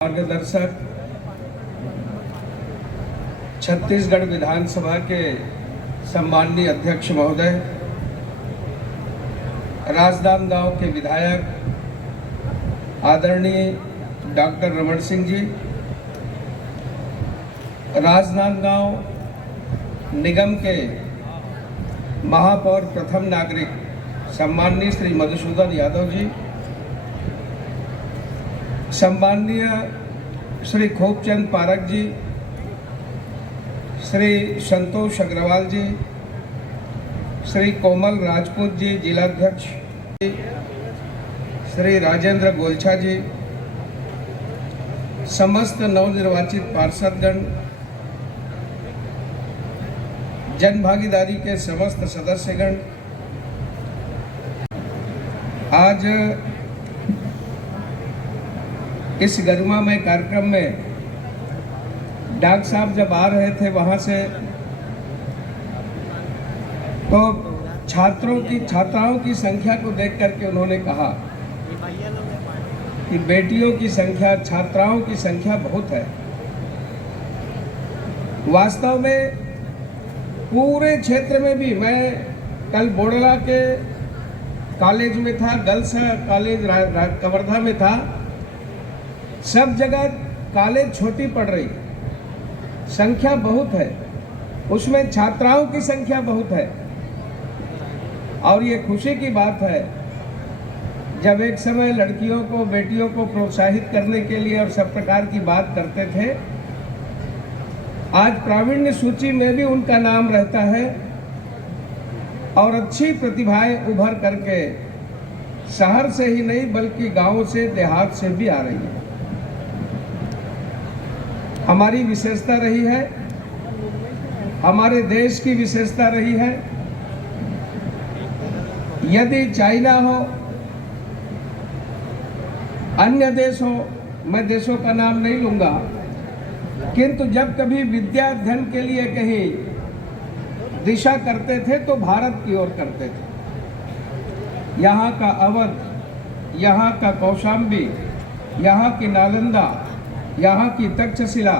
मार्गदर्शक छत्तीसगढ़ विधानसभा के सम्माननीय अध्यक्ष महोदय, राजनांदगांव के विधायक आदरणीय डॉक्टर रमन सिंह जी, राजनांदगांव निगम के महापौर प्रथम नागरिक सम्माननीय श्री मधुसूदन यादव जी, सम्माननीय श्री खूबचंद पारक जी, श्री संतोष अग्रवाल जी, श्री कोमल राजपूत जी जिलाध्यक्ष, श्री राजेंद्र गोलछा जी, समस्त नवनिर्वाचित पार्षदगण, जन भागीदारी के समस्त सदस्यगण, आज इस गरिमामय कार्यक्रम में डॉक्टर साहब जब आ रहे थे वहाँ से, तो छात्राओं की संख्या को देख करके उन्होंने कहा कि बेटियों की संख्या, छात्राओं की संख्या बहुत है। वास्तव में पूरे क्षेत्र में भी, मैं कल बोडला के कॉलेज में था, गर्ल्स कॉलेज कवर्धा में था, सब जगह कॉलेज छोटी पड़ रही, संख्या बहुत है, उसमें छात्राओं की संख्या बहुत है। और ये खुशी की बात है, जब एक समय लड़कियों को, बेटियों को प्रोत्साहित करने के लिए और सब प्रकार की बात करते थे, आज प्रावीण्य सूची में भी उनका नाम रहता है और अच्छी प्रतिभाएं उभर करके शहर से ही नहीं बल्कि गांव से, देहात से भी आ रही है। हमारी विशेषता रही है, हमारे देश की विशेषता रही है। यदि चाइना हो, अन्य देश हो, मैं देशों का नाम नहीं लूंगा, किंतु जब कभी विद्या अध्ययन के लिए कहीं दिशा करते थे तो भारत की ओर करते थे। यहाँ का अवध, यहाँ का कौशाम्बी, यहाँ की नालंदा, यहाँ की तक्षशिला,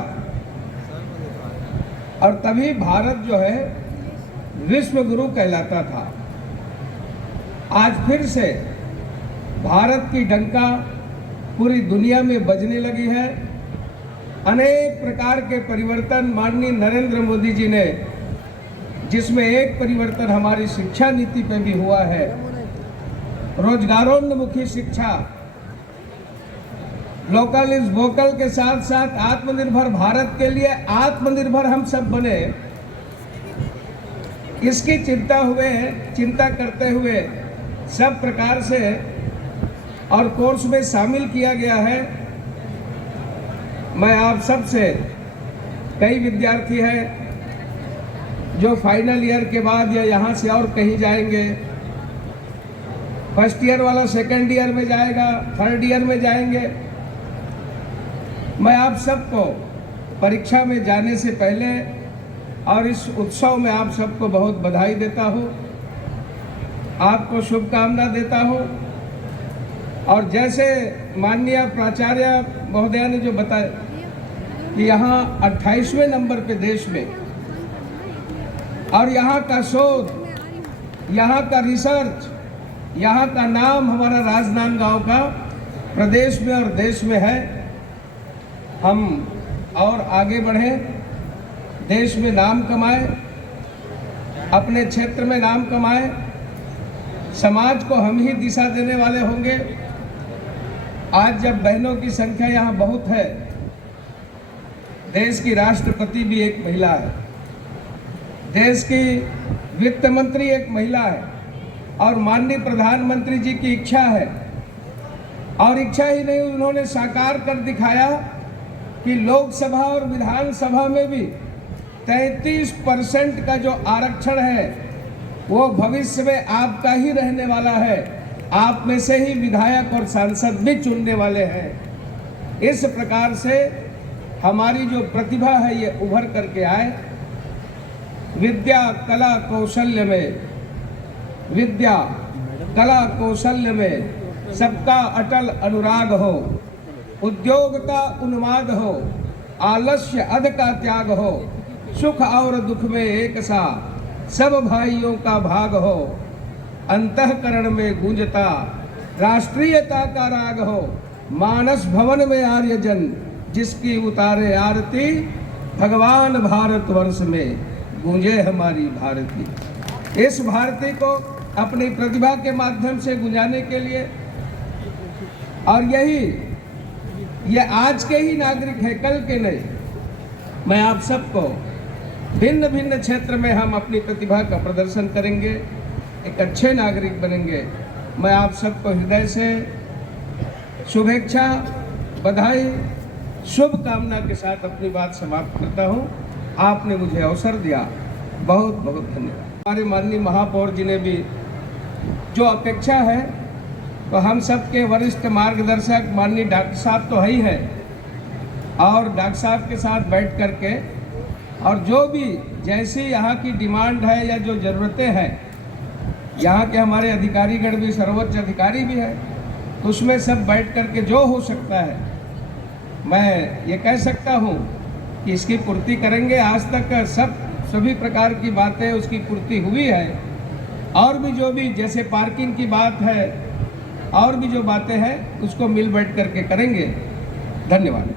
और तभी भारत जो है विश्व गुरु कहलाता था। आज फिर से भारत की डंका पूरी दुनिया में बजने लगी है। अनेक प्रकार के परिवर्तन माननीय नरेंद्र मोदी जी ने, जिसमें एक परिवर्तन हमारी शिक्षा नीति पे भी हुआ है, रोजगारोन्मुखी शिक्षा, लोकल इज वोकल के साथ साथ आत्मनिर्भर भारत के लिए आत्मनिर्भर हम सब बने, इसकी चिंता करते हुए सब प्रकार से और कोर्स में शामिल किया गया है। मैं आप सब से, कई विद्यार्थी हैं जो फाइनल ईयर के बाद या यहाँ से और कहीं जाएंगे, फर्स्ट ईयर वाला सेकंड ईयर में जाएगा, थर्ड ईयर में जाएंगे। मैं आप सबको परीक्षा में जाने से पहले और इस उत्सव में आप सबको बहुत बधाई देता हूँ, आपको शुभकामना देता हूँ। और जैसे माननीय प्राचार्य महोदया ने जो बताया कि यहाँ 28वें नंबर पे देश में, और यहाँ का शोध, यहाँ का रिसर्च, यहाँ का नाम हमारा राजनांदगांव का प्रदेश में और देश में है। हम और आगे बढ़ें, देश में नाम कमाएं, अपने क्षेत्र में नाम कमाएं, समाज को हम ही दिशा देने वाले होंगे। आज जब बहनों की संख्या यहाँ बहुत है, देश की राष्ट्रपति भी एक महिला है, देश की वित्त मंत्री एक महिला है, और माननीय प्रधानमंत्री जी की इच्छा है, और इच्छा ही नहीं, उन्होंने साकार कर दिखाया कि लोकसभा और विधानसभा में भी 33% का जो आरक्षण है वो भविष्य में आपका ही रहने वाला है। आप में से ही विधायक और सांसद भी चुनने वाले हैं। इस प्रकार से हमारी जो प्रतिभा है ये उभर करके आए। विद्या कला कौशल्य में, विद्या कला कौशल्य में सबका अटल अनुराग हो। उद्योग का उन्माद हो, आलस्य अध का त्याग हो, सुख और दुख में एक सा सब भाइयों का भाग हो, अंतःकरण में गूंजता राष्ट्रीयता का राग हो, मानस भवन में आर्यजन जिसकी उतारे आरती, भगवान भारतवर्ष में गूंजे हमारी भारती। इस भारती को अपनी प्रतिभा के माध्यम से गुंजाने के लिए, और ये आज के ही नागरिक है, कल के नहीं, मैं आप सबको भिन्न भिन्न क्षेत्र में हम अपनी प्रतिभा का प्रदर्शन करेंगे, एक अच्छे नागरिक बनेंगे। मैं आप सबको हृदय से शुभेच्छा, बधाई, शुभकामना के साथ अपनी बात समाप्त करता हूं। आपने मुझे अवसर दिया, बहुत बहुत धन्यवाद। हमारे माननीय महापौर जी ने भी जो अपेक्षा है, तो हम सबके वरिष्ठ मार्गदर्शक माननीय डॉक्टर साहब तो है ही है, और डॉक्टर साहब के साथ बैठ करके और जो भी जैसी यहाँ की डिमांड है या जो ज़रूरतें हैं, यहाँ के हमारे अधिकारीगण भी सर्वोच्च अधिकारी भी है, तो उसमें सब बैठ करके जो हो सकता है, मैं ये कह सकता हूँ कि इसकी पूर्ति करेंगे। आज तक सभी प्रकार की बातें उसकी पूर्ति हुई है, और भी जो भी जैसे पार्किंग की बात है और भी जो बातें हैं उसको मिल बैठ करके करेंगे। धन्यवाद।